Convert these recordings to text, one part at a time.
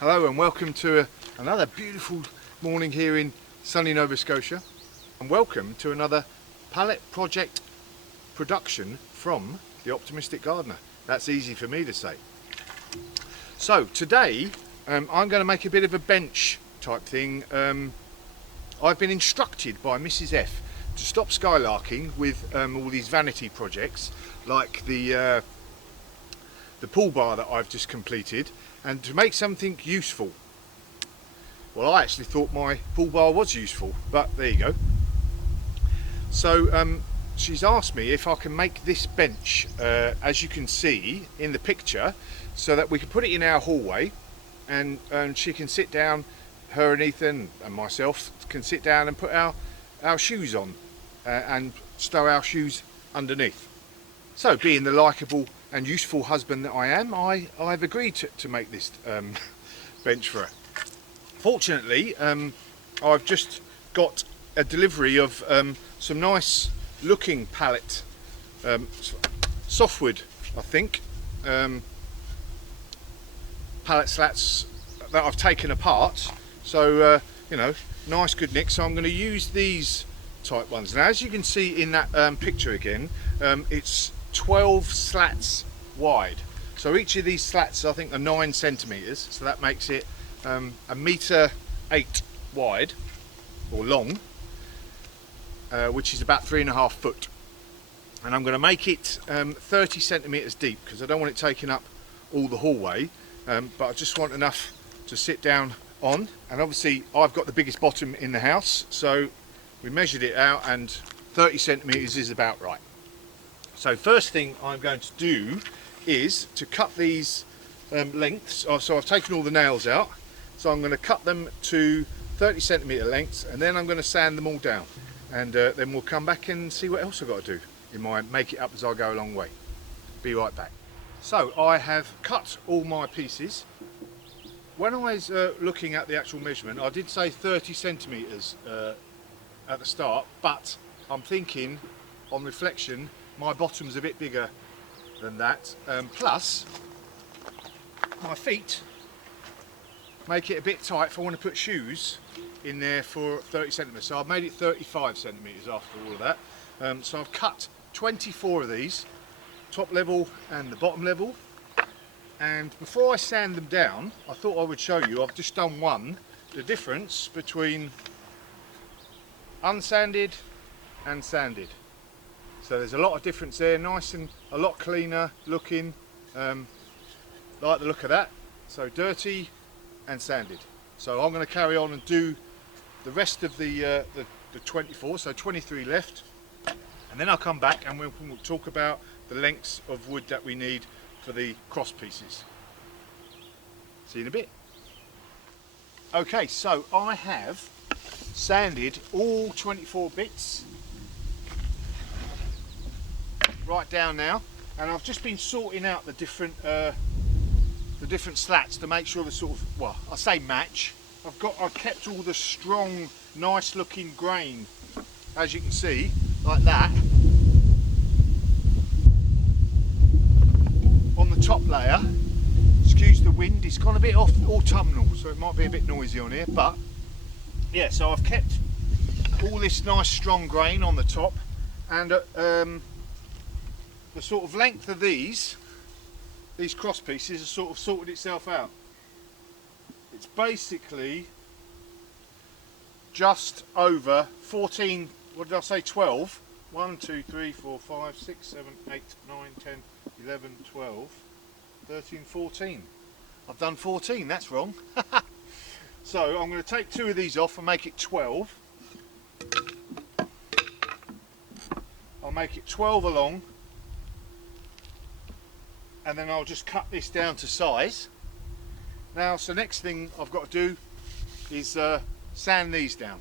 Hello and welcome to another beautiful morning here in sunny Nova Scotia, and welcome to another pallet project production from the Optimistic Gardener. That's easy for me to say. So today I'm going to make a bit of a bench type thing. I've been instructed by Mrs. F to stop skylarking with all these vanity projects like the pool bar that I've just completed, and to make something useful. Well, I actually thought my pool bar was useful, but there you go. So she's asked me if I can make this bench, as you can see in the picture, so that we can put it in our hallway, and she can sit down, her and Ethan and myself can sit down and put our shoes on and stow our shoes underneath. So, being the likeable and useful husband that I am, I've agreed to make this bench for her. Fortunately, I've just got a delivery of some nice looking pallet, softwood, I think, pallet slats that I've taken apart. So, you know, nice good nick. So I'm going to use these type ones. Now, as you can see in that picture again, it's 12 slats wide. So each of these slats, I think, are 9 centimeters. So that makes it 1.8 meter wide or long, which is about 3.5 foot. And I'm going to make it 30 centimeters deep because I don't want it taking up all the hallway, but I just want enough to sit down on. And obviously I've got the biggest bottom in the house, so we measured it out and 30 centimeters is about right. So first thing I'm going to do is to cut these lengths. So I've taken all the nails out, so I'm going to cut them to 30 centimeter lengths, and then I'm going to sand them all down, and then we'll come back and see what else I've got to do in my make it up as I go along way. Be right back. So I have cut all my pieces. When I was looking at the actual measurement, I did say 30 centimeters at the start, but I'm thinking on reflection my bottom's a bit bigger than that, plus my feet make it a bit tight if I want to put shoes in there for 30 centimeters. So I've made it 35 centimeters after all of that. So I've cut 24 of these, top level and the bottom level. And before I sand them down, I thought I would show you, I've just done one, the difference between unsanded and sanded. So there's a lot of difference there, nice and a lot cleaner looking, like the look of that. So dirty and sanded. So I'm going to carry on and do the rest of the 24, so 23 left, and then I'll come back and we'll talk about the lengths of wood that we need for the cross pieces. See you in a bit. Okay, so I have sanded all 24 bits right down now, and I've just been sorting out the different slats to make sure the sort of, well, I say match. I've kept all the strong, nice looking grain, as you can see, like that, on the top layer. Excuse the wind, it's gone a bit off autumnal, so it might be a bit noisy on here, but yeah, so I've kept all this nice strong grain on the top, and the sort of length of these cross pieces have sort of sorted itself out. It's basically just over 14, what did I say, 12? 1, 2, 3, 4, 5, 6, 7, 8, 9, 10, 11, 12, 13, 14. I've done 14, that's wrong. So I'm going to take 2 of these off and make it 12. I'll make it 12 along, and then I'll just cut this down to size. Now, so next thing I've got to do is sand these down.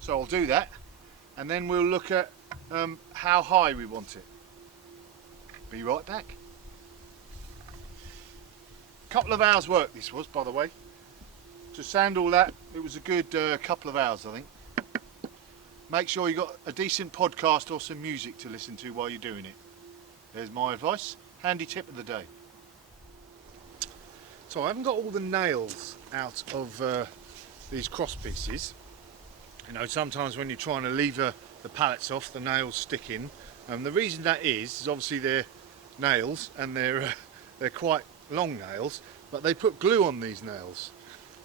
So I'll do that, and then we'll look at how high we want it. Be right back. Couple of hours work this was, by the way. To sand all that, it was a good couple of hours, I think. Make sure you got a decent podcast or some music to listen to while you're doing it. There's my advice. Handy tip of the day. So I haven't got all the nails out of these cross pieces. You know, sometimes when you're trying to lever the pallets off, the nails stick in. The reason that is obviously they're nails and they're quite long nails, but they put glue on these nails.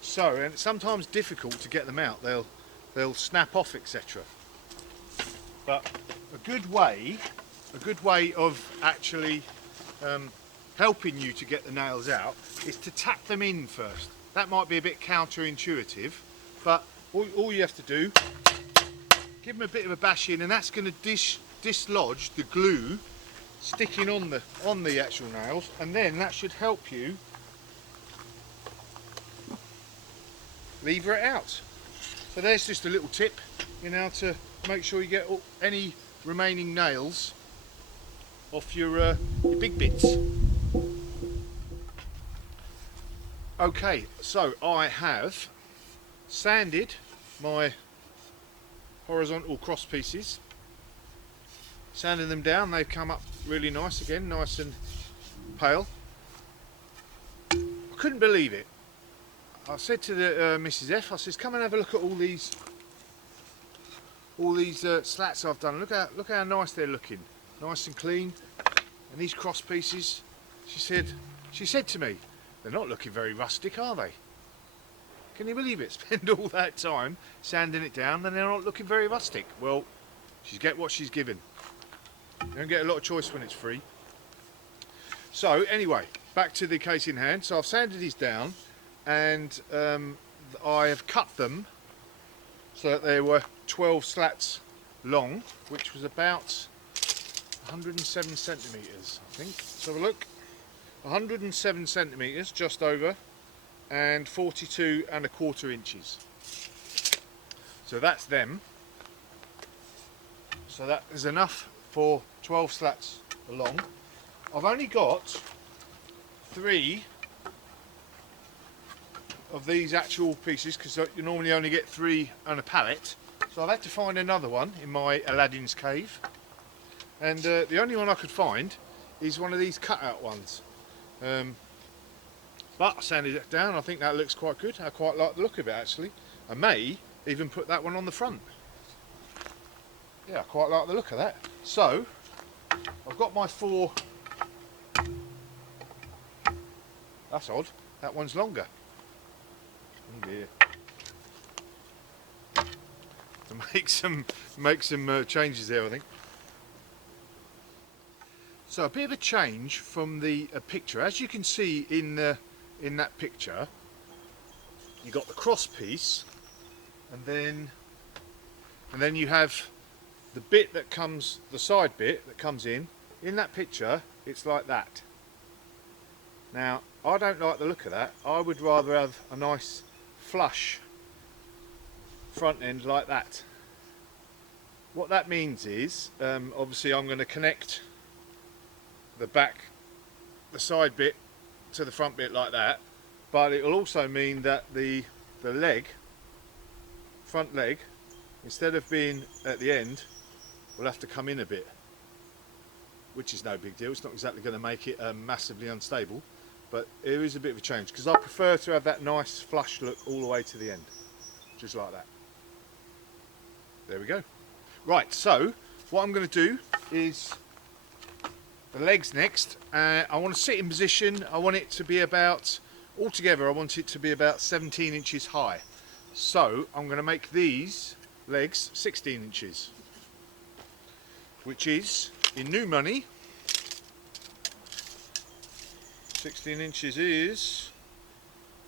So, and it's sometimes difficult to get them out. They'll snap off, etc. But a good way of actually helping you to get the nails out is to tack them in first. That might be a bit counterintuitive, but all you have to do, give them a bit of a bash in, and that's going to dislodge the glue sticking on the actual nails, and then that should help you lever it out. So there's just a little tip, you know, to make sure you get any remaining nails off your big bits. Okay, so I have sanded my horizontal cross pieces, sanding them down. They've come up really nice again, nice and pale. I couldn't believe it. I said to the Mrs. F, I says, come and have a look at all these slats I've done. Look how nice they're looking, nice and clean. And these cross pieces, she said to me, they're not looking very rustic, are they? Can you believe it? Spend all that time sanding it down and they're not looking very rustic. Well, she's get what she's given. You don't get a lot of choice when it's free. So anyway, back to the case in hand. So I've sanded these down, and I have cut them so that they were 12 slats long, which was about 107 centimetres, I think. Let's have a look. 107 centimetres, just over, and 42¼ inches. So that's them. So that is enough for 12 slats along. I've only got 3 of these actual pieces, because you normally only get 3 on a pallet. So I've had to find another one in my Aladdin's cave, and the only one I could find is one of these cut-out ones. But I sanded it down. I think that looks quite good. I quite like the look of it, actually. I may even put that one on the front. Yeah, I quite like the look of that. So I've got my 4. That's odd. That one's longer. Oh dear. To make some changes there, I think. So a bit of a change from the picture. As you can see in that picture, you got the cross piece, and then you have the bit that comes, the side bit that comes in. In that picture, it's like that. Now, I don't like the look of that. I would rather have a nice flush front end like that. What that means is, obviously I'm going to connect the side bit to the front bit like that, but it will also mean that the front leg, instead of being at the end, will have to come in a bit, which is no big deal. It's not exactly going to make it massively unstable, but it is a bit of a change, because I prefer to have that nice flush look all the way to the end, just like that. There we go. Right, so what I'm going to do is the legs next. I want to sit in position. I want it to be about, altogether I want it to be about 17 inches high. So I'm going to make these legs 16 inches, which is, in new money, 16 inches is,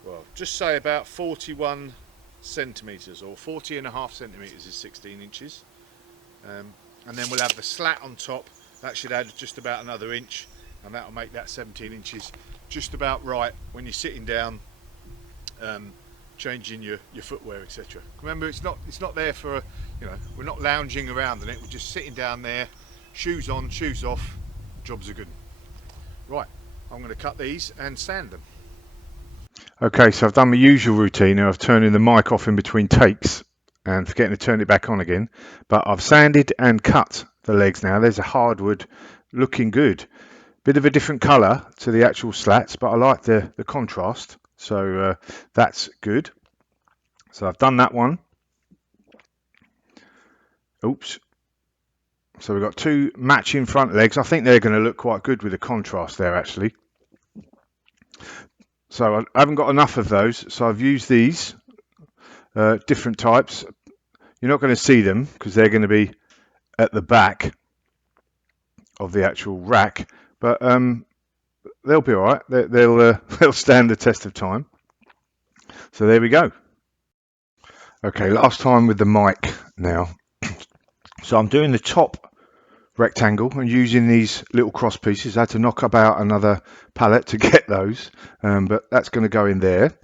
well, just say about 41 centimetres, or 40½ centimetres is 16 inches. And then we'll have the slat on top. That should add just about another inch, and that'll make that 17 inches just about right when you're sitting down, changing your footwear, etc. Remember, it's not there for, you know, we're not lounging around in it. We're just sitting down there, shoes on, shoes off. Jobs are good. Right, I'm going to cut these and sand them. Okay, so I've done my usual routine. I've turning the mic off in between takes and forgetting to turn it back on again. But I've sanded and cut the legs now. There's a hardwood looking good. Bit of a different colour to the actual slats, but I like the contrast, so that's good. So I've done that one. Oops. So we've got two matching front legs. I think they're going to look quite good with the contrast there, actually. So I haven't got enough of those, so I've used these different types. You're not going to see them because they're going to be at the back of the actual rack, but they'll be all right. They'll stand the test of time. So there we go. Okay, last time with the mic now. So I'm doing the top rectangle and using these little cross pieces. I had to knock about another pallet to get those, but that's going to go in there.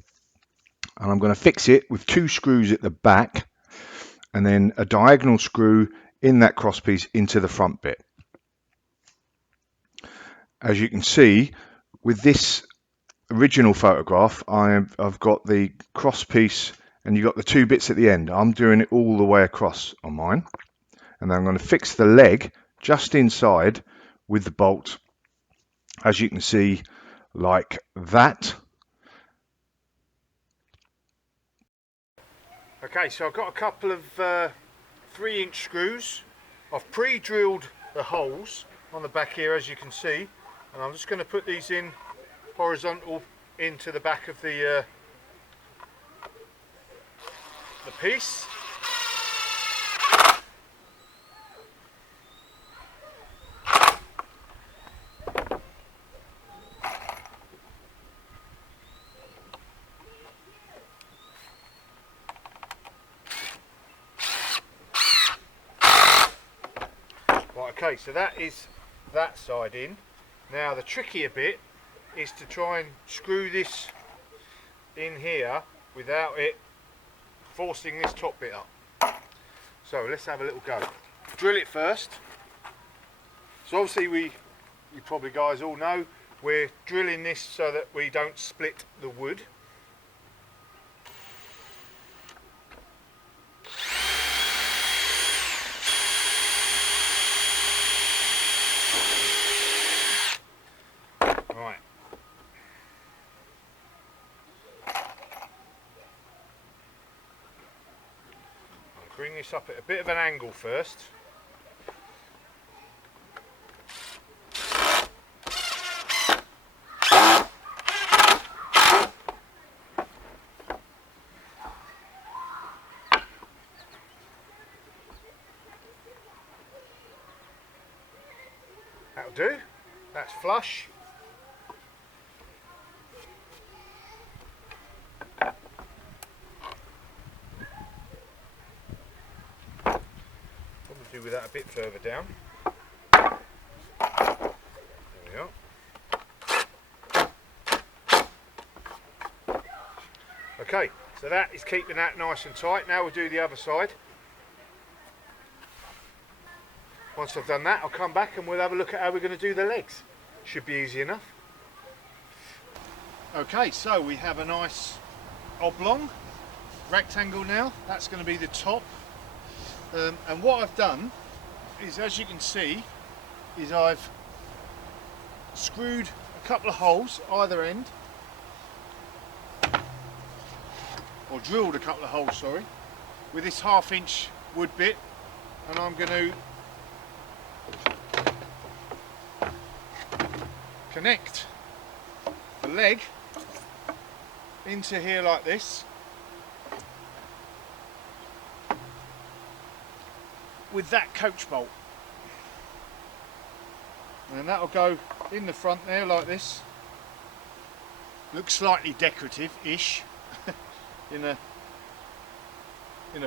And I'm going to fix it with two screws at the back and then a diagonal screw in that cross piece into the front bit. As you can see, with this original photograph, I've got the cross piece and you've got the two bits at the end. I'm doing it all the way across on mine. And then I'm going to fix the leg just inside with the bolt, as you can see, like that. Okay, so I've got a couple of 3-inch screws. I've pre-drilled the holes on the back here, as you can see, and I'm just going to put these in horizontal into the back of the piece. Right, okay, so that is that side in. Now the trickier bit is to try and screw this in here without it forcing this top bit up. So let's have a little go. Drill it first. So obviously you probably guys all know, we're drilling this so that we don't split the wood. Right. I'll bring this up at a bit of an angle first. That'll do. That's flush. Probably do with that a bit further down. There we are. Okay, so that is keeping that nice and tight. Now we'll do the other side. Once I've done that, I'll come back and we'll have a look at how we're going to do the legs. Should be easy enough. Okay, so we have a nice oblong rectangle now. That's going to be the top. And what I've done is, as you can see, is I've screwed a couple of holes either end, or drilled a couple of holes, sorry, with this 1/2-inch wood bit, and I'm going to connect the leg into here like this with that coach bolt, and then that'll go in the front there like this. Looks slightly decorative-ish in a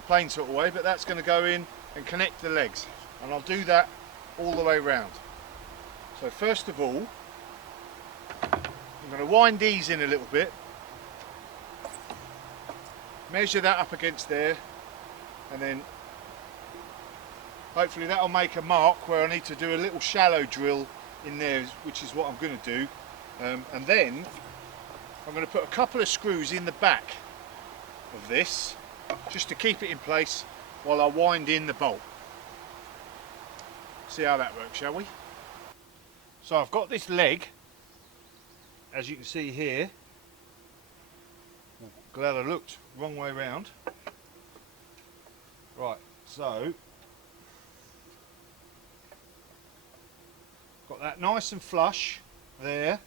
plain sort of way, but that's going to go in and connect the legs, and I'll do that all the way round. So first of all, I'm going to wind these in a little bit, measure that up against there, and then hopefully that'll make a mark where I need to do a little shallow drill in there, which is what I'm going to do. And then I'm going to put a couple of screws in the back of this just to keep it in place while I wind in the bolt. See how that works, shall we? So I've got this leg, as you can see here. Glad I looked, wrong way round. Right, so got that nice and flush there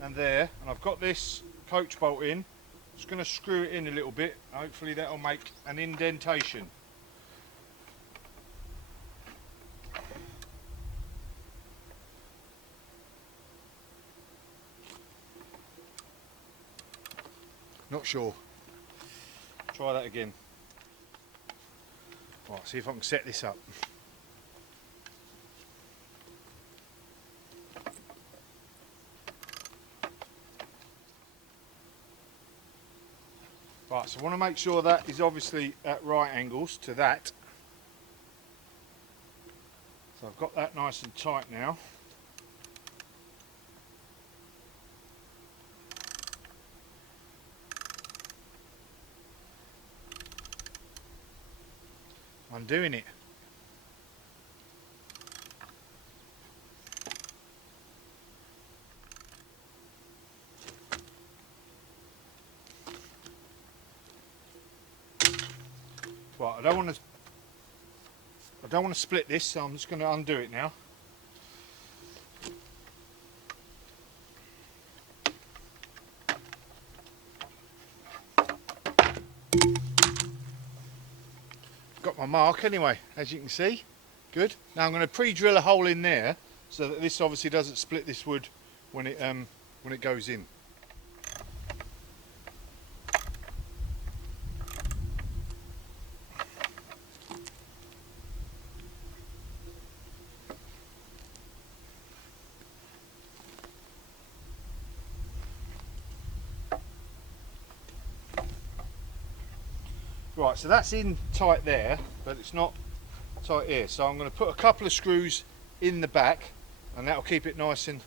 and there, and I've got this coach bolt in. Just going to screw it in a little bit. Hopefully that'll make an indentation. Not sure. Try that again. Right, see if I can set this up. Right, so I want to make sure that is obviously at right angles to that. So I've got that nice and tight now. I'm doing it. Right, I don't want to split this, so I'm just going to undo it now. Got my mark anyway, as you can see. Good. Now I'm going to pre-drill a hole in there so that this obviously doesn't split this wood when it goes in. Right, so that's in tight there, but it's not tight here. So I'm going to put a couple of screws in the back, and that'll keep it nice and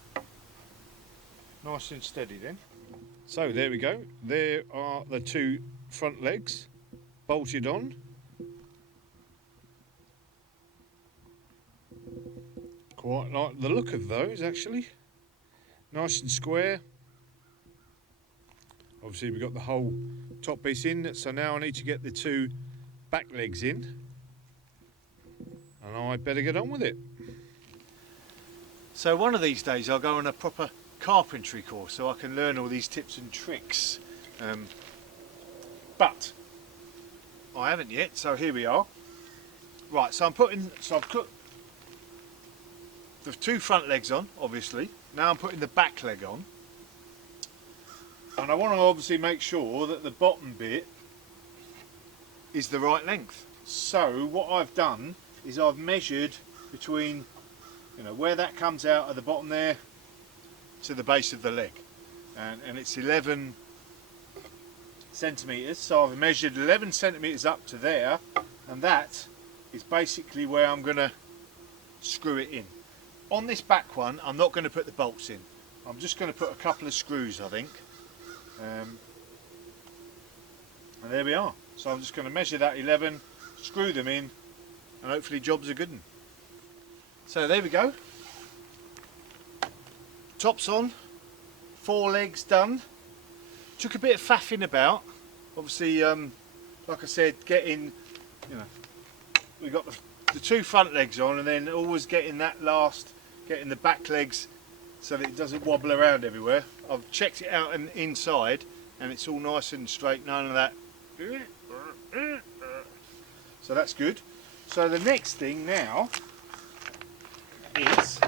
steady then. So there we go. There are the two front legs bolted on. Quite like the look of those actually. Nice and square. Obviously we've got the whole top piece in, so now I need to get the two back legs in, and I better get on with it. So one of these days I'll go on a proper carpentry course so I can learn all these tips and tricks, but I haven't yet, so here we are. Right, so I've put the two front legs on, obviously. Now I'm putting the back leg on. And I want to obviously make sure that the bottom bit is the right length. So what I've done is I've measured between, where that comes out at the bottom there to the base of the leg. And it's 11 centimetres. So I've measured 11 centimetres up to there, and that is basically where I'm going to screw it in. On this back one, I'm not going to put the bolts in. I'm just going to put a couple of screws, I think. And there we are. So I'm just going to measure that 11, screw them in, and hopefully job's a good one. So there we go. Tops on, 4 legs done. Took a bit of faffing about. Obviously, like I said, we got the two front legs on, and then always getting the back legs so that it doesn't wobble around everywhere. I've checked it out and inside, and it's all nice and straight, none of that. So that's good. So the next thing now is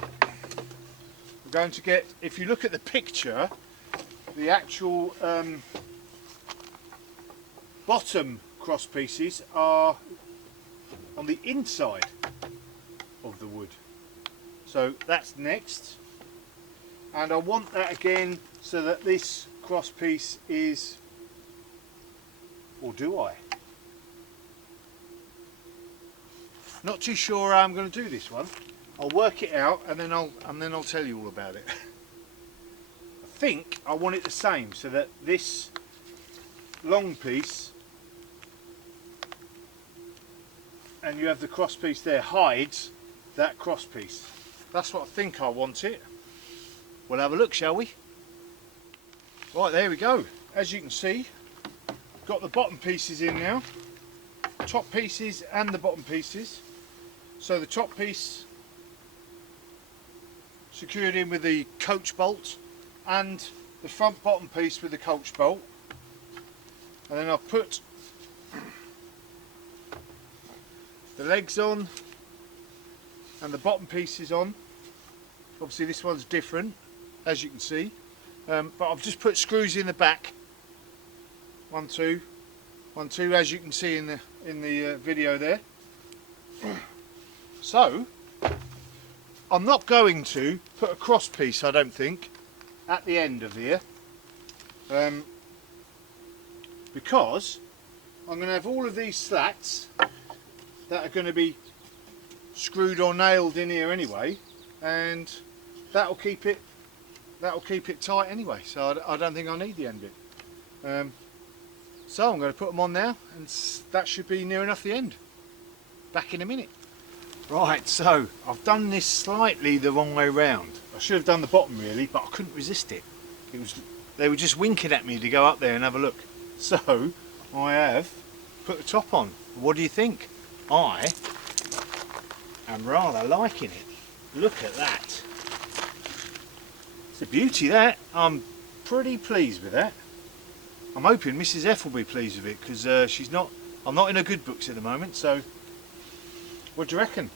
we're going to get, if you look at the picture, the actual bottom cross pieces are on the inside of the wood. So that's next. And I want that again so that this cross piece is, or do I? Not too sure how I'm going to do this one. I'll work it out and then I'll tell you all about it. I think I want it the same so that this long piece, and you have the cross piece there, hides that cross piece. That's what I think I want it. we'll have a look, shall we? Right, there we go. As you can see, got the bottom pieces in now, top pieces and the bottom pieces. So the top piece secured in with the coach bolt and the front bottom piece with the coach bolt, and then I've put the legs on and the bottom pieces on. Obviously this one's different, as you can see, but I've just put screws in the back. 1, 2, 1, 2, as you can see in the video there. So I'm not going to put a cross piece, I don't think, at the end of here, because I'm going to have all of these slats that are going to be screwed or nailed in here anyway, and that'll keep it tight anyway. So I don't think I need the end bit. So I'm going to put them on now, and that should be near enough the end. Back in a minute. Right, so I've done this slightly the wrong way round. I should have done the bottom really, but I couldn't resist it. They were just winking at me to go up there and have a look. So I have put the top on. What do you think? I am rather liking it. Look at that. It's a beauty, that. I'm pretty pleased with that. I'm hoping Mrs. F will be pleased with it, because I'm not in her good books at the moment. So what do you reckon?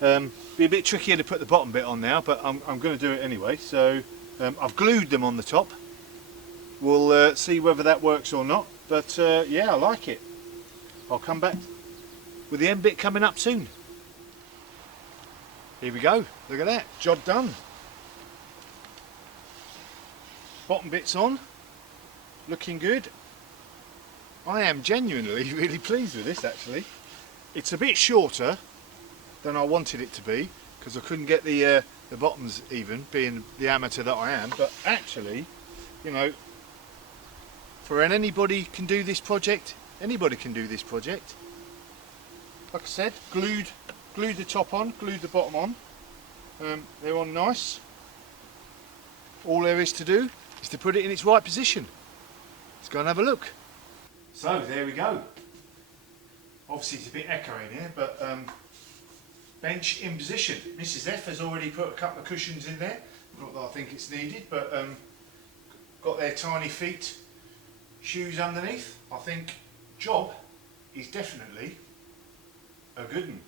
Be a bit trickier to put the bottom bit on now, but I'm going to do it anyway. So I've glued them on the top. We'll see whether that works or not, but yeah, I like it. I'll come back with the end bit coming up soon. Here we go, look at that, job done. Bottom bit's on, looking good. I am genuinely really pleased with this actually. It's a bit shorter than I wanted it to be, because I couldn't get the bottoms even, being the amateur that I am, but actually, you know, for anybody can do this project, anybody can do this project. Like I said, glued the top on, glued the bottom on. They're on nice. All there is to do is to put it in its right position. Let's go and have a look. So there we go. Obviously it's a bit echoing here, but bench in position. Mrs. F has already put a couple of cushions in there. Not that I think it's needed, but got their tiny feet, shoes underneath. I think job is definitely a good one.